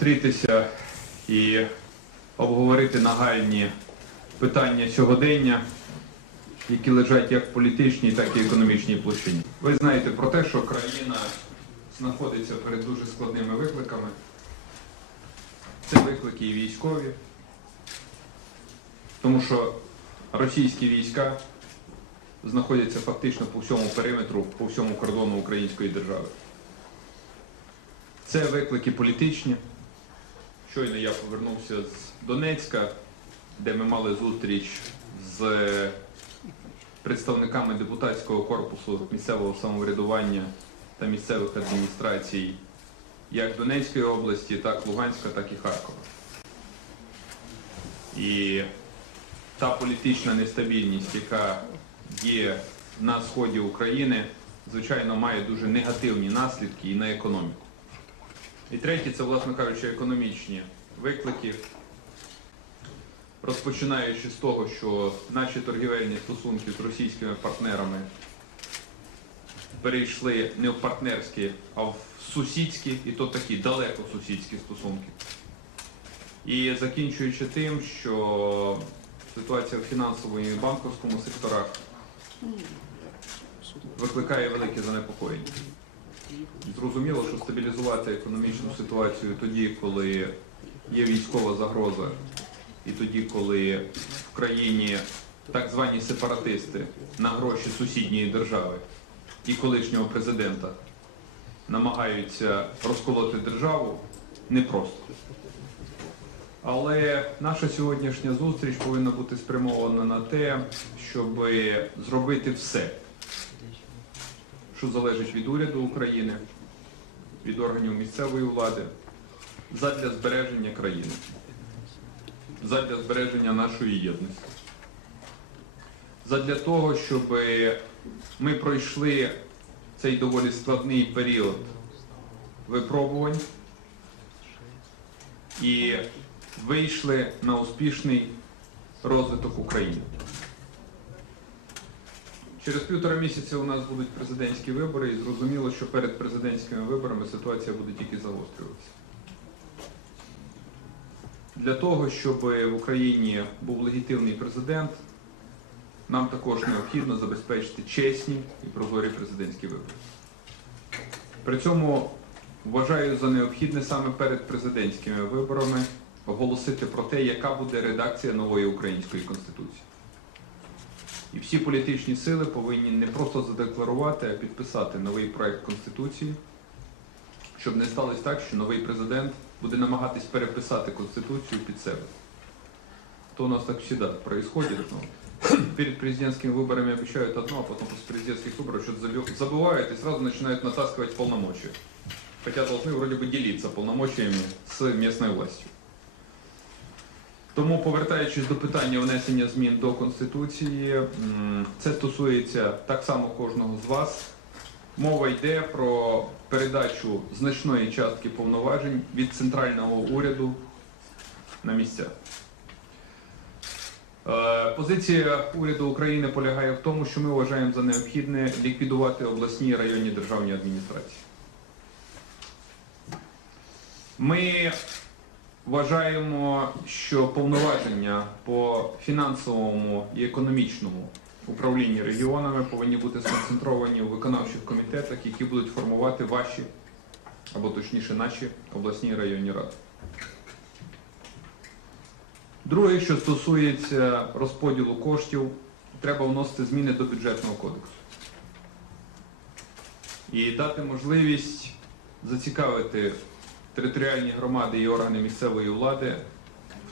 Зустрітися і обговорити нагальні питання сьогодення, які лежать як в політичній, так і економічній площині. Ви знаєте про те, що країна знаходиться перед дуже складними викликами. Це виклики і військові, тому що російські війська знаходяться фактично по всьому периметру, по всьому кордону української держави. Це виклики політичні. Щойно я повернувся з Донецька, де ми мали зустріч з представниками депутатського корпусу місцевого самоврядування та місцевих адміністрацій як Донецької області, так Луганська, так і Харкова. І та політична нестабільність, яка є на сході України, звичайно, має дуже негативні наслідки і на економіку. І третє, це, власне кажучи, економічні виклики, розпочинаючи з того, що наші торгівельні стосунки з російськими партнерами перейшли не в партнерські, а в сусідські, і то такі далеко сусідські стосунки. І закінчуючи тим, що ситуація в фінансовому і банковському секторах викликає велике занепокоєння. Зрозуміло, що стабілізувати економічну ситуацію тоді, коли є військова загроза, і тоді, коли в країні так звані сепаратисти на гроші сусідньої держави і колишнього президента намагаються розколоти державу, непросто. Але наша сьогоднішня зустріч повинна бути спрямована на те, щоб зробити все, що залежить від уряду України, від органів місцевої влади, задля збереження країни, задля збереження нашої єдності. Задля того, щоб ми пройшли цей доволі складний період випробувань і вийшли на успішний розвиток України. Через півтора місяця у нас будуть президентські вибори, і зрозуміло, що перед президентськими виборами ситуація буде тільки загострюватися. Для того, щоб в Україні був легітимний президент, нам також необхідно забезпечити чесні і прозорі президентські вибори. При цьому вважаю за необхідне саме перед президентськими виборами оголосити про те, яка буде редакція нової української конституції. І всі політичні сили повинні не просто задекларувати, а підписати новий проект Конституції, щоб не сталося так, що новий президент буде намагатись переписати Конституцію під себе. То у нас так завжди происходит. Ну, перед президентскими выборами обещают одно, а потом после президентских выборов что-то заби- забывают и сразу начинают натаскивать полномочия. Хотя должны вроде бы делиться полномочиями з местной властью. Тому, повертаючись до питання внесення змін до Конституції, це стосується так само кожного з вас. Мова йде про передачу значної частки повноважень від центрального уряду на місця. Е, Позиція уряду України полягає в тому, що ми вважаємо за необхідне ліквідувати обласні і районні державні адміністрації. Ми вважаємо, що повноваження по фінансовому і економічному управлінні регіонами повинні бути сконцентровані у виконавчих комітетах, які будуть формувати ваші, або точніше наші обласні і районні ради. Друге, що стосується розподілу коштів, треба вносити зміни до бюджетного кодексу. І дати можливість зацікавити територіальні громади і органи місцевої влади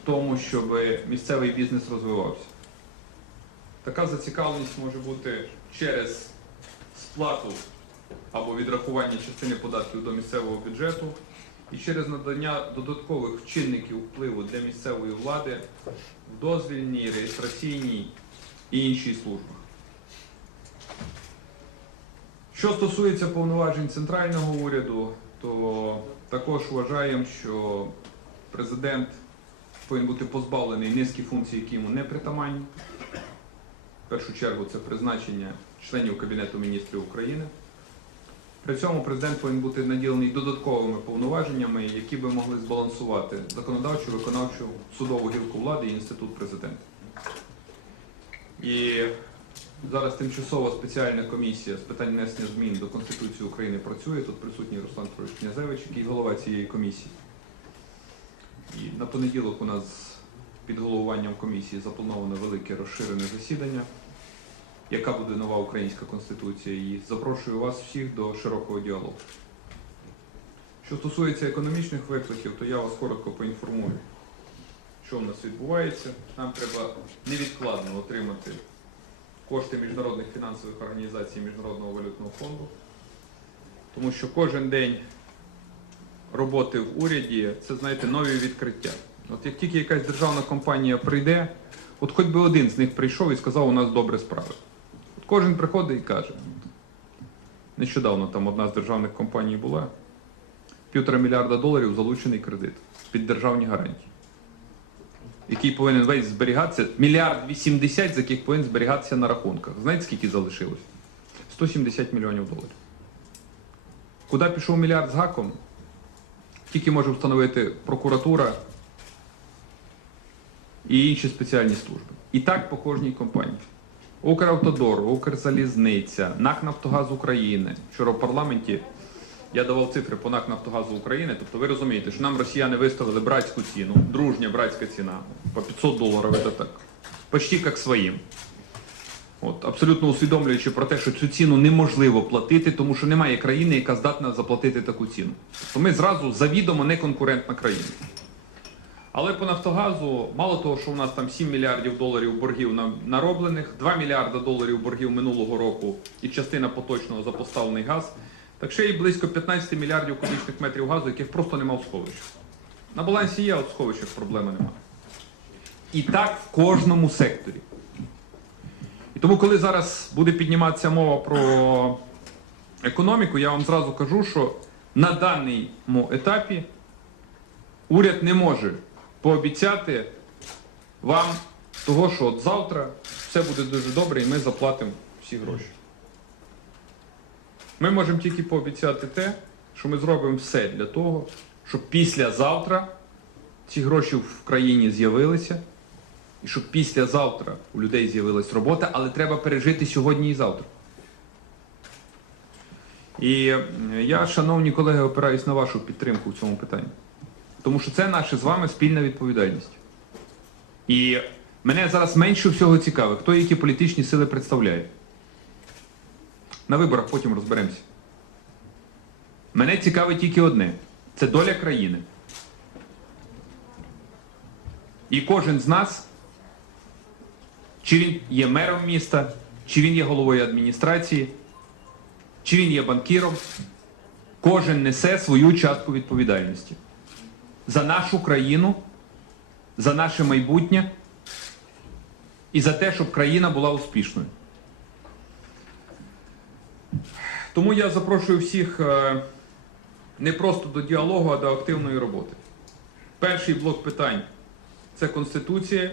в тому, щоб місцевий бізнес розвивався. Така зацікавленість може бути через сплату або відрахування частини податків до місцевого бюджету і через надання додаткових чинників впливу для місцевої влади в дозвільній, реєстраційній і іншій службах. Що стосується повноважень центрального уряду, то також вважаємо, що президент повинен бути позбавлений низки функцій, які йому не притаманні. В першу чергу це призначення членів Кабінету міністрів України. При цьому президент повинен бути наділений додатковими повноваженнями, які би могли збалансувати законодавчу, виконавчу, судову гілку влади і інститут президента. І зараз тимчасова спеціальна комісія з питань внесення змін до Конституції України працює. Тут присутній Руслан Петрович Князевич, який голова цієї комісії. І на понеділок у нас під головуванням комісії заплановано велике розширене засідання яка буде нова українська конституція. І запрошую вас всіх до широкого діалогу. Що стосується економічних викликів, то я вас коротко поінформую, що в нас відбувається. Нам треба невідкладно отримати кошти міжнародних фінансових організацій Міжнародного валютного фонду, тому що кожен день роботи в уряді це, знаєте, нові відкриття. От як тільки якась державна компанія прийде, от хоч би один з них прийшов і сказав, у нас добре справи. От кожен приходить і каже. Нещодавно там одна з державних компаній була. Півтора мільярда доларів залучений кредит під державні гарантії, який повинен весь зберігатися, мільярд вісімдесят, з яких повинен зберігатися на рахунках. Знаєте, скільки залишилось? 170 мільйонів доларів. Куди пішов мільярд з гаком? Тільки може встановити прокуратура і інші спеціальні служби. І так по кожній компанії. Укравтодор, Укрзалізниця, НАК Нафтогаз України. Вчора в парламенті я давав цифри по НАК Нафтогазу України. Тобто ви розумієте, що нам росіяни виставили братську ціну, дружня братська ціна по 500 доларів, це так. Почти як своїм. От, абсолютно усвідомлюючи про те, що цю ціну неможливо платити, тому що немає країни, яка здатна заплатити таку ціну. Тобто ми зразу завідомо неконкурентна країна. Але по Нафтогазу, мало того, що у нас там 7 мільярдів доларів боргів нароблених, 2 мільярда доларів боргів минулого року і частина поточного за поставлений газ, так ще й близько 15 мільярдів кубічних метрів газу, яких просто нема в сховищах. На балансі є, а от сховищах проблеми немає. І так в кожному секторі. І тому, коли зараз буде підніматися мова про економіку, я вам зразу кажу, що на даному етапі уряд не може пообіцяти вам того, що от завтра все буде дуже добре і ми заплатимо всі гроші. Ми можемо тільки пообіцяти те, що ми зробимо все для того, щоб післязавтра ці гроші в країні з'явилися, і щоб післязавтра у людей з'явилась робота, але треба пережити сьогодні і завтра. І е, я, шановні колеги, опираюсь на вашу підтримку в цьому питанні. Тому що це наша з вами спільна відповідальність. І мене зараз менше всього цікавить, хто які політичні сили представляє. На виборах потім розберемося. Мене цікавить тільки одне це доля країни. І кожен з нас, чи він є мером міста, чи він є головою адміністрації, чи він є банкіром, кожен несе свою частку відповідальності за нашу країну, за наше майбутнє і за те, щоб країна була успішною. Тому я запрошую всіх е, не просто до діалогу, а до активної роботи. Перший блок питань це Конституція.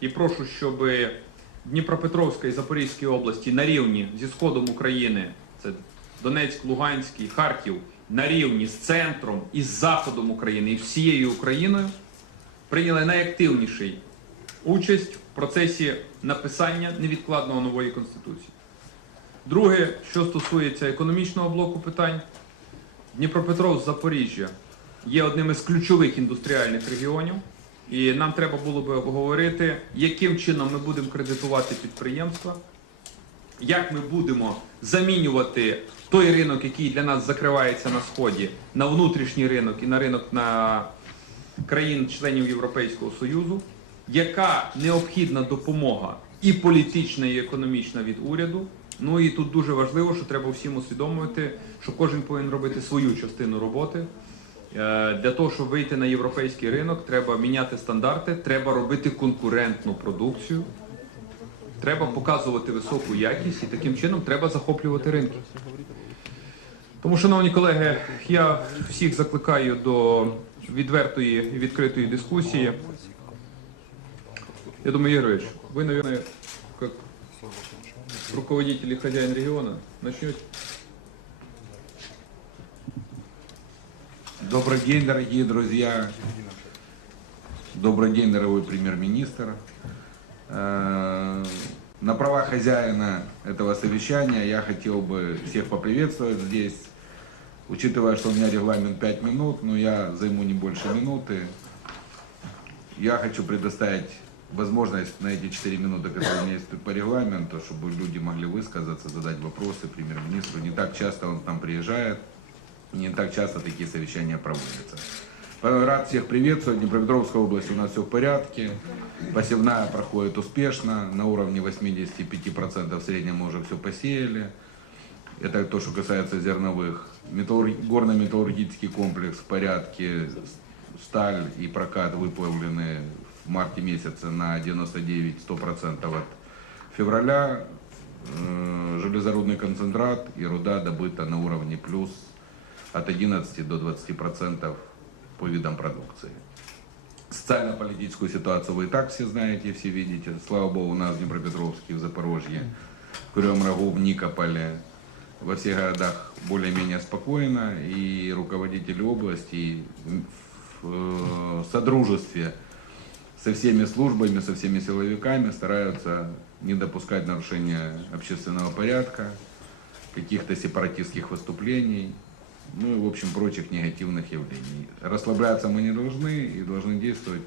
І прошу, щоб Дніпропетровська і Запорізька області на рівні зі сходом України, це Донецьк, Луганський, Харків, на рівні з центром і з заходом України і всією Україною прийняли найактивніший участь в процесі написання невідкладного нової конституції. Друге, що стосується економічного блоку питань, Дніпропетровськ, Запоріжжя є одним із ключових індустріальних регіонів, і нам треба було би обговорити, яким чином ми будемо кредитувати підприємства, як ми будемо замінювати той ринок, який для нас закривається на сході, на внутрішній ринок і на ринок на країн-членів Європейського Союзу, яка необхідна допомога і політична, і економічна від уряду. Ну і тут дуже важливо, що треба всім усвідомлювати, що кожен повинен робити свою частину роботи. Е, Для того, щоб вийти на європейський ринок, треба міняти стандарти, треба робити конкурентну продукцію, треба показувати високу якість і таким чином треба захоплювати ринки. Тому, шановні колеги, я всіх закликаю до відвертої і відкритої дискусії. Я думаю, Ігор Ігорович, ви, наверное, как руководитель и хозяин региона, начнете. Добрый день, дорогие друзья. Добрый день, дорогой премьер-министр. Э, На правах хозяина этого совещания я хотел бы всех поприветствовать здесь. Учитывая, что у меня регламент 5 минут, но я займу не больше минуты. Я хочу предоставить возможность на эти 4 минуты, которые у меня есть по регламенту, чтобы люди могли высказаться, задать вопросы премьер-министру. Не так часто он к нам приезжает, не так часто такие совещания проводятся. Рад всех приветствовать. Днепропетровская область у нас все в порядке. Посевная проходит успешно. На уровне 85% в среднем мы уже все посеяли. Это то, что касается зерновых. Металлург- Горно-металлургический комплекс в порядке. Сталь и прокат выплавлены в марте месяце на 99-100% от февраля. Э, Железорудный концентрат и руда добыта на уровне плюс от 11 до 20% по видам продукции. Социально-политическую ситуацию вы и так все знаете, все видите. Слава богу, у нас в Днепропетровске, в Запорожье, в Кривом Рогу, в Никополе, во всех городах более-менее спокойно. И руководители области в э, содружестве со всеми службами, со всеми силовиками стараются не допускать нарушения общественного порядка, каких-то сепаратистских выступлений, ну и, в общем, прочих негативных явлений. Расслабляться мы не должны и должны действовать,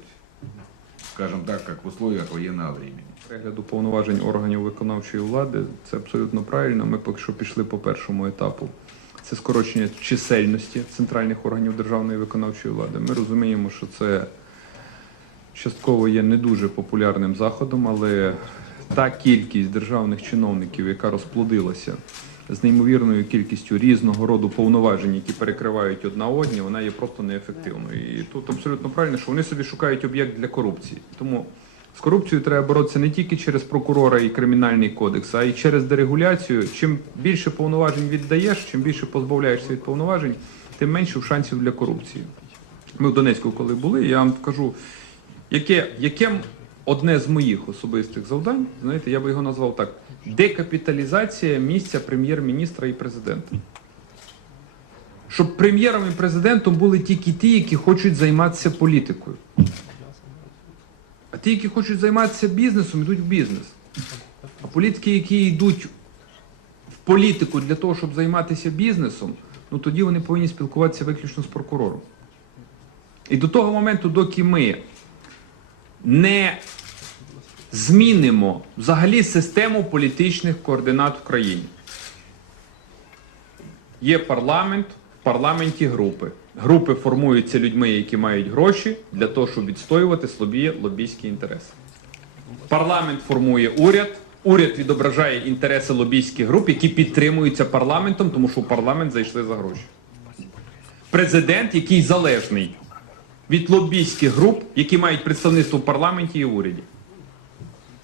скажем так, как в условиях военного времени. Перегляду повноважень органів виконавчої влади це абсолютно правильно. Ми поки що пішли по першому етапу. Це скорочення чисельності центральних органів державної виконавчої влади. Ми розуміємо, що це частково є не дуже популярним заходом, але та кількість державних чиновників, яка розплодилася з неймовірною кількістю різного роду повноважень, які перекривають одна одні, вона є просто неефективною. І тут абсолютно правильно, що вони собі шукають об'єкт для корупції. Тому з корупцією треба боротися не тільки через прокурора і кримінальний кодекс, а й через дерегуляцію. Чим більше повноважень віддаєш, чим більше позбавляєшся від повноважень, тим менше шансів для корупції. Ми в Донецьку, коли були, я вам кажу, яке, яке одне з моїх особистих завдань, знаєте, я би його назвав так: декапіталізація місця прем'єр-міністра і президента. Щоб прем'єром і президентом були тільки ті, які хочуть займатися політикою. А ті, які хочуть займатися бізнесом, йдуть в бізнес. А політики, які йдуть в політику для того, щоб займатися бізнесом, ну тоді вони повинні спілкуватися виключно з прокурором. І до того моменту, доки ми не змінимо взагалі систему політичних координат в країні. Є парламент, в парламенті групи. Групи формуються людьми, які мають гроші для того, щоб відстоювати слабі лобійські інтереси. Парламент формує уряд. Уряд відображає інтереси лобійських груп, які підтримуються парламентом, тому що в парламент зайшли за гроші. Президент, який залежний від лобійських груп, які мають представництво в парламенті і уряді.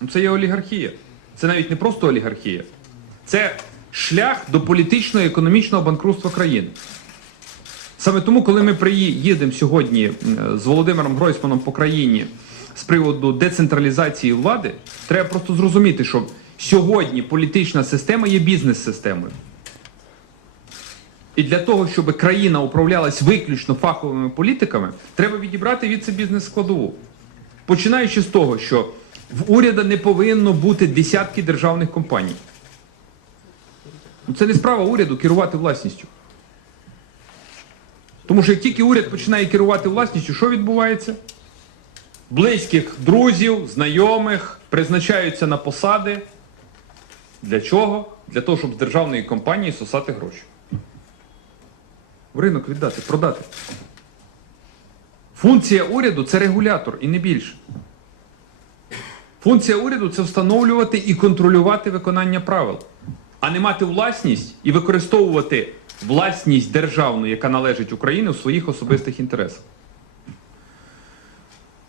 Ну, Це є олігархія. Це навіть не просто олігархія. Це шлях до політичного і економічного банкрутства країни. Саме тому, коли ми приїдемо сьогодні з Володимиром Гройсманом по країні з приводу децентралізації влади, треба просто зрозуміти, що сьогодні політична система є бізнес-системою. І для того, щоб країна управлялась виключно фаховими політиками, треба відібрати від це бізнес-складову. Починаючи з того, що в уряда не повинно бути десятки державних компаній. Ну, Це не справа уряду керувати власністю. Тому що як тільки уряд починає керувати власністю, що відбувається? Близьких друзів, знайомих призначаються на посади. Для чого? Для того, щоб з державної компанії сосати гроші. В ринок віддати, продати. Функція уряду це регулятор і не більше. Функція уряду це встановлювати і контролювати виконання правил, а не мати власність і використовувати власність державну, яка належить Україні, у своїх особистих інтересах.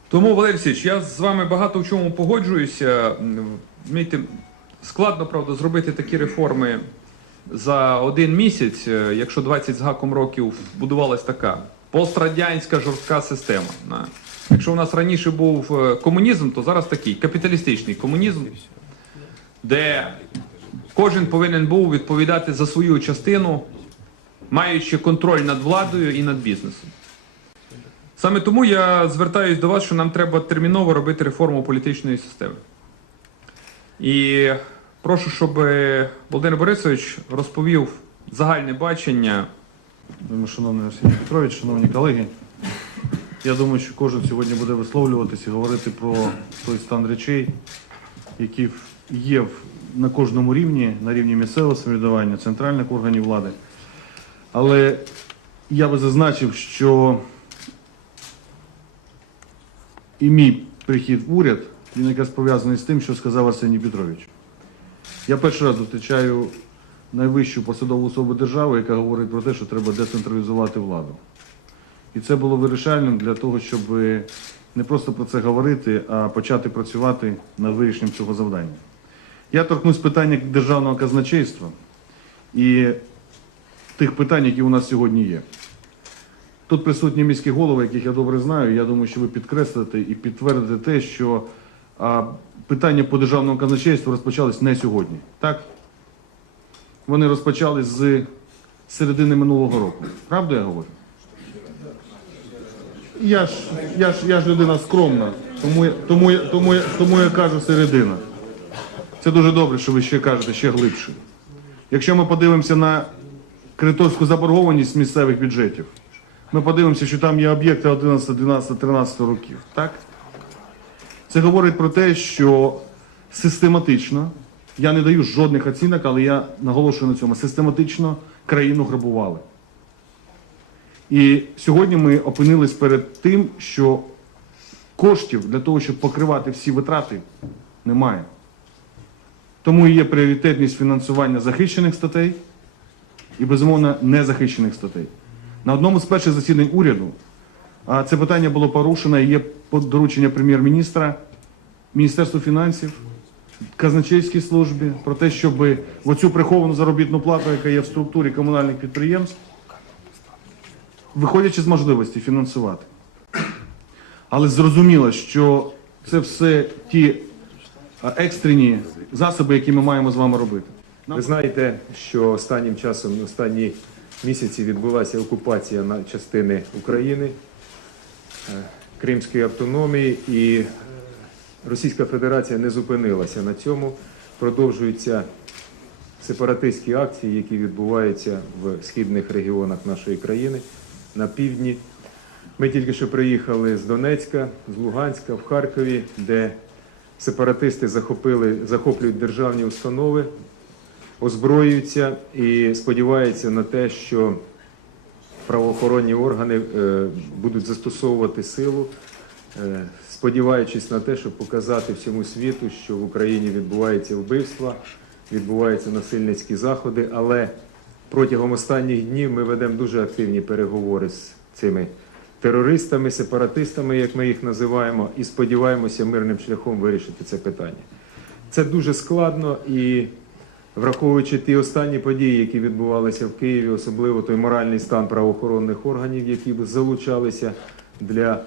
Тому, Валерій Васильович, я з вами багато в чому погоджуюся. Складно, правда, зробити такі реформи за один місяць, е, якщо 20 з гаком років будувалась така пострадянська жорстка система. Якщо у нас раніше був е, комунізм, то зараз такий капіталістичний комунізм, де кожен повинен був відповідати за свою частину маючи контроль над владою і над бізнесом. Саме тому я звертаюсь до вас, що нам треба терміново робити реформу політичної системи. І прошу, щоб Володимир Борисович розповів загальне бачення Шановний Арсеній Петрович, шановні колеги, я думаю, що кожен сьогодні буде висловлюватися і говорити про той стан речей, які є на кожному рівні, на рівні місцевого самоврядування, центральних органів влади. Але я би зазначив, що і мій прихід в уряд, він якраз пов'язаний з тим, що сказав Арсеній Петрович. Я перший раз зустрічаю найвищу посадову особу держави, яка говорить про те, що треба децентралізувати владу. І це було вирішальним для того, щоб не просто про це говорити, а почати працювати над вирішенням цього завдання. Я торкнусь питання державного казначейства і тих питань, які у нас сьогодні є. Тут присутні міські голови, яких я добре знаю. Я думаю, що ви підкреслите і підтвердите те, що а, питання по державному казначейству розпочались не сьогодні. Так? Вони розпочались з середини минулого року. Правду я говорю? Я ж, я ж, я ж людина скромна, тому, тому, тому, тому я кажу середина. Це дуже добре, що ви ще кажете, ще глибше. Якщо ми подивимося на кредиторську заборгованість місцевих бюджетів, ми подивимося, що там є об'єкти 11, 12, 13 років. Так? Це говорить про те, що систематично, я не даю жодних оцінок, але я наголошую на цьому, систематично країну грабували. І сьогодні ми опинились перед тим, що коштів для того, щоб покривати всі витрати, немає. Тому є пріоритетність фінансування захищених статей і, безумовно, незахищених статей. На одному з перших засідань уряду це питання було порушено, і є доручення прем'єр-міністра, Міністерству фінансів, казначейській службі про те, щоб в оцю приховану заробітну плату, яка є в структурі комунальних підприємств, виходячи з можливості фінансувати. Але зрозуміло, що це все ті екстрені засоби, які ми маємо з вами робити. Ви знаєте, що останнім часом, останні місяці відбулася окупація на частини України, е, Кримської автономії, і Російська Федерація не зупинилася на цьому. Продовжуються сепаратистські акції, які відбуваються в східних регіонах нашої країни, на півдні. Ми тільки що приїхали з Донецька, з Луганська, в Харкові, де сепаратисти захопили, захоплюють державні установи, озброюються і сподіваються на те, що правоохоронні органи е, будуть застосовувати силу, сподіваючись на те, щоб показати всьому світу, що в Україні відбуваються вбивства, відбуваються насильницькі заходи, але протягом останніх днів ми ведемо дуже активні переговори з цими терористами, сепаратистами, як ми їх називаємо, і сподіваємося мирним шляхом вирішити це питання. Це дуже складно і враховуючи ті останні події, які відбувалися в Києві, особливо той моральний стан правоохоронних органів, які залучалися для е,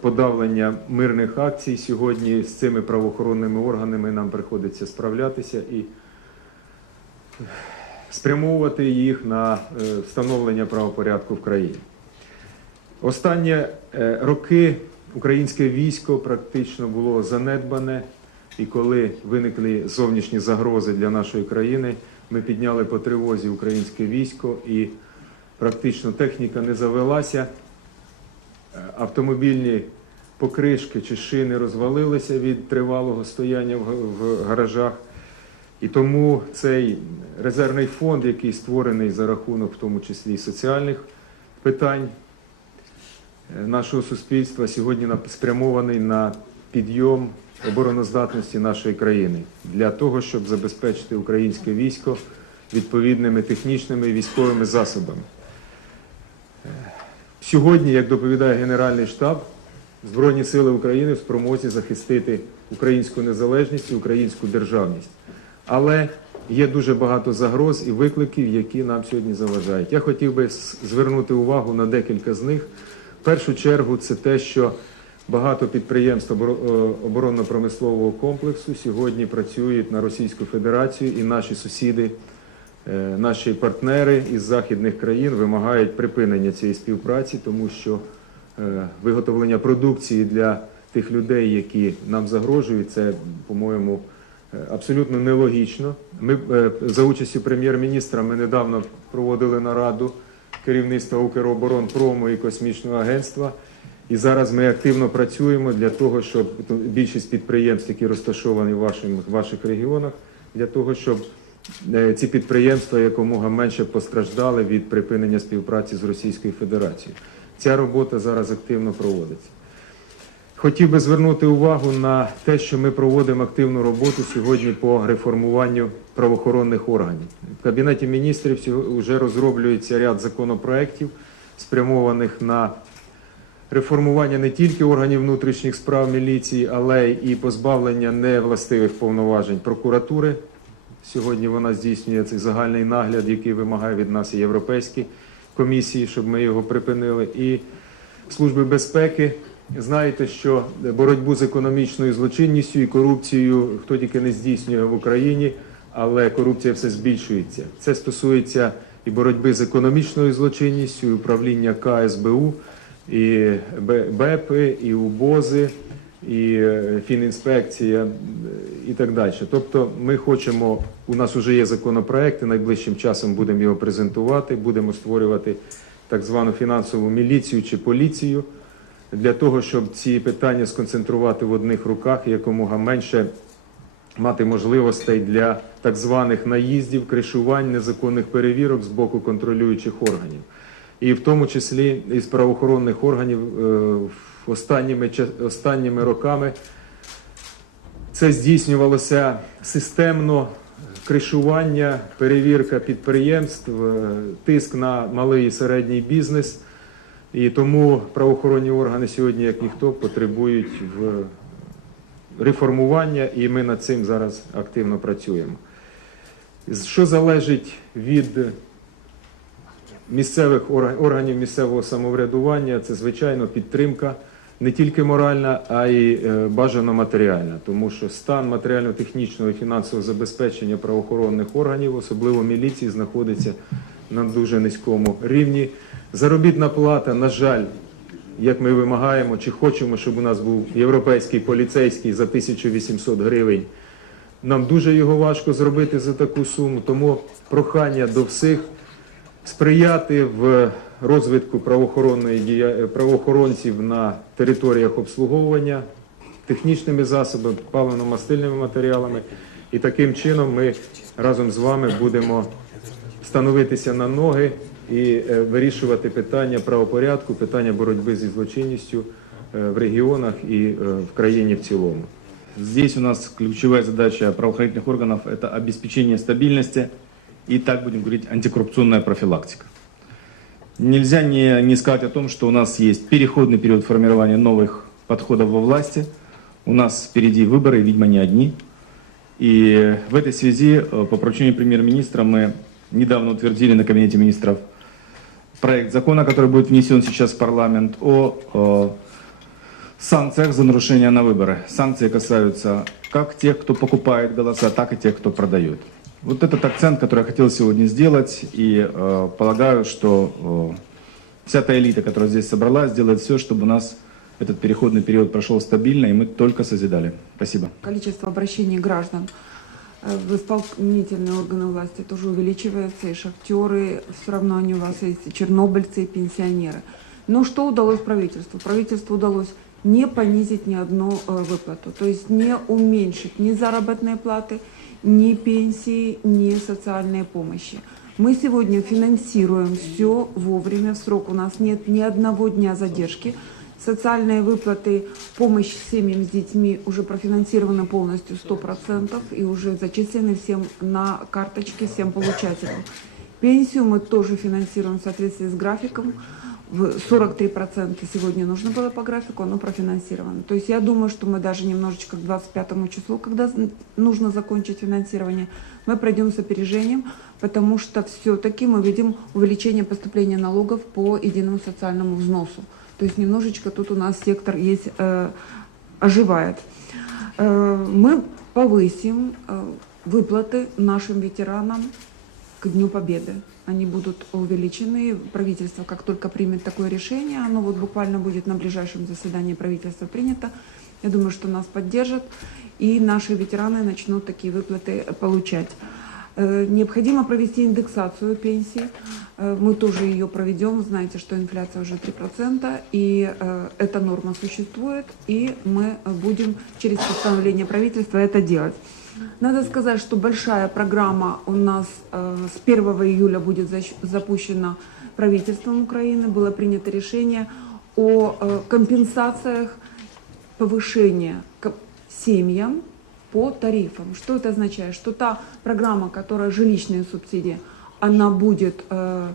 подавлення мирних акцій, сьогодні з цими правоохоронними органами нам приходиться справлятися і спрямовувати їх на е, встановлення правопорядку в країні. Останні е, роки українське військо практично було занедбане, і коли виникли зовнішні загрози для нашої країни, ми підняли по тривозі українське військо і практично техніка не завелася. Е, Автомобільні покришки чи шини розвалилися від тривалого стояння в гаражах. І тому цей резервний фонд, який створений за рахунок, в тому числі соціальних питань е, нашого суспільства, сьогодні спрямований на підйом обороноздатності нашої країни для того, щоб забезпечити українське військо відповідними технічними і військовими засобами. Сьогодні, як доповідає Генеральний штаб, Збройні сили України в спромозі захистити українську незалежність і українську державність. Але є дуже багато загроз і викликів, які нам сьогодні заважають. Я хотів би звернути увагу на декілька з них. В першу чергу, це те, що багато підприємств е, оборонно-промислового комплексу сьогодні працюють на Російську Федерацію, і наші сусіди Наші партнери із західних країн вимагають припинення цієї співпраці, тому що е, виготовлення продукції для тих людей, які нам загрожують, це, по-моєму, е, абсолютно нелогічно. Ми е, за участю прем'єр-міністра ми недавно проводили нараду керівництва Укроборонпрому і космічного агентства. І зараз ми активно працюємо для того, щоб більшість підприємств, які розташовані в ваших, в ваших регіонах, для того, щоб е, ці підприємства якомога менше постраждали від припинення співпраці з Російською Федерацією. Ця робота зараз активно проводиться. Хотів би звернути увагу на те, що ми проводимо активну роботу сьогодні по реформуванню правоохоронних органів. В Кабінеті міністрів вже розроблюється ряд законопроєктів, спрямованих на реформування не тільки органів внутрішніх справ міліції, але і позбавлення невластивих повноважень прокуратури. Сьогодні вона здійснює цей загальний нагляд, який вимагає від нас і Європейські комісії, щоб ми його припинили. І Служби безпеки. Знаєте, що боротьбу з економічною злочинністю і корупцією хто тільки не здійснює в Україні, але корупція все збільшується. Це стосується і боротьби з економічною злочинністю, і управління КСБУ, і БЕПи, і УБОЗи, і е, фінінспекція е, і так далі. Тобто, ми хочемо, у нас вже є законопроекти, найближчим часом будемо його презентувати, будемо створювати так звану фінансову міліцію чи поліцію для того, щоб ці питання сконцентрувати в одних руках якомога менше мати можливостей для так званих наїздів, кришувань, незаконних перевірок з боку контролюючих органів. І в тому числі із правоохоронних органів е, останніми, останніми роками це здійснювалося системно кришування, перевірка підприємств, е, тиск на малий і середній бізнес. І тому правоохоронні органи сьогодні, як ніхто, потребують в реформування, і ми над цим зараз активно працюємо. Що залежить від місцевих орг- органів місцевого самоврядування, це звичайно підтримка не тільки моральна, а й е, бажано матеріальна, тому що стан матеріально-технічного і фінансового забезпечення правоохоронних органів, особливо міліції, знаходиться на дуже низькому рівні. Заробітна плата, на жаль, як ми вимагаємо чи хочемо, щоб у нас був європейський поліцейський за 1800 гривень. Нам дуже його важко зробити за таку суму, тому прохання до всіх сприяти в розвитку правоохоронної правоохоронців на територіях обслуговування технічними засобами, паливно-мастильними матеріалами. І таким чином ми разом з вами будемо становитися на ноги і е, вирішувати питання правопорядку, питання боротьби зі злочинністю е, в регіонах і е, в країні в цілому. Здесь у нас ключевая задача правоохранительных органов – это обеспечение стабильности и, так будем говорить, антикоррупционная профилактика. Нельзя не, не сказать о том, что у нас есть переходный период формирования новых подходов во власти. У нас впереди выборы, видимо, не одни. И в этой связи э, по поручению премьер-министра мы недавно утвердили на Кабинете министров проект закона, который будет внесен сейчас в парламент, о э, санкциях за нарушения на выборы. Санкции касаются как тех, кто покупает голоса, так и тех, кто продает. Вот этот акцент, который я хотел сегодня сделать, и э, полагаю, что э, вся та элита, которая здесь собралась, сделает все, чтобы у нас этот переходный период прошел стабильно, и мы только созидали. Спасибо. количество обращений граждан э, в исполнительные органы власти тоже увеличивается, и шахтеры, все равно они у вас есть, чернобыльцы, и пенсионеры. Но что удалось правительству? Правительству удалось не понизить ни одну э, выплату, то есть не уменьшить ни заработные платы, ни пенсии, ни социальные помощи. Мы сегодня финансируем все вовремя, в срок. У нас нет ни одного дня задержки. Социальные выплаты, помощь семьям с детьми уже профинансированы полностью 100% и уже зачислены всем на карточки всем получателям. Пенсию мы тоже финансируем в соответствии с графиком. В 43% сегодня нужно было по графику, оно профинансировано. То есть я думаю, что мы даже немножечко к 25 числу, когда нужно закончить финансирование, мы пройдем с опережением, потому что все-таки мы видим увеличение поступления налогов по единому социальному взносу. То есть немножечко тут у нас сектор есть, э, оживает. Э, мы повысим э, выплаты нашим ветеранам к Дню Победы. Они будут увеличены. Правительство, как только примет такое решение, оно вот буквально будет на ближайшем заседании правительства принято. Я думаю, что нас поддержат, и наши ветераны начнут такие выплаты получать. Э, Необходимо провести индексацию пенсий. Э, Мы тоже ее проведем. Знаете, что инфляция уже 3%, и э, эта норма существует, и мы будем через постановление правительства это делать. Надо сказать, что большая программа у нас э, с 1 июля будет запущена правительством Украины. Было принято решение о э, компенсациях повышения семьям по тарифам. Что это означает? Что та программа, которая жилищные субсидии, она будет э,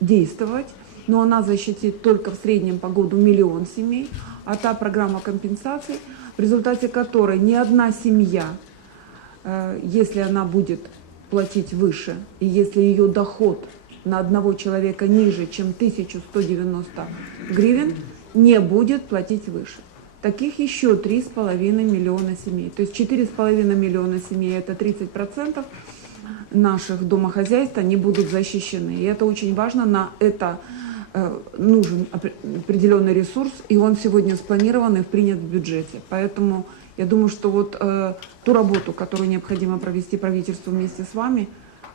действовать, но она защитит только в среднем по году миллион семей, а та программа компенсаций, в результате которой ни одна семья, если она будет платить выше, и если ее доход на одного человека ниже, чем 1190 гривен, не будет платить выше. Таких еще 3,5 миллиона семей. То есть 4,5 миллиона семей это 30% наших домохозяйств, они будут защищены. И это очень важно, на это э, нужен опре- определенный ресурс, и он сегодня спланирован и принят в бюджете. Поэтому я думаю, что вот э, ту работу, которую необходимо провести правительству вместе с вами,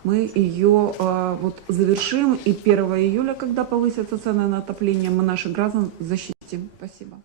мы ее э, вот завершим, и 1 июля, когда повысятся цены на отопление, мы наших граждан защитим. Спасибо.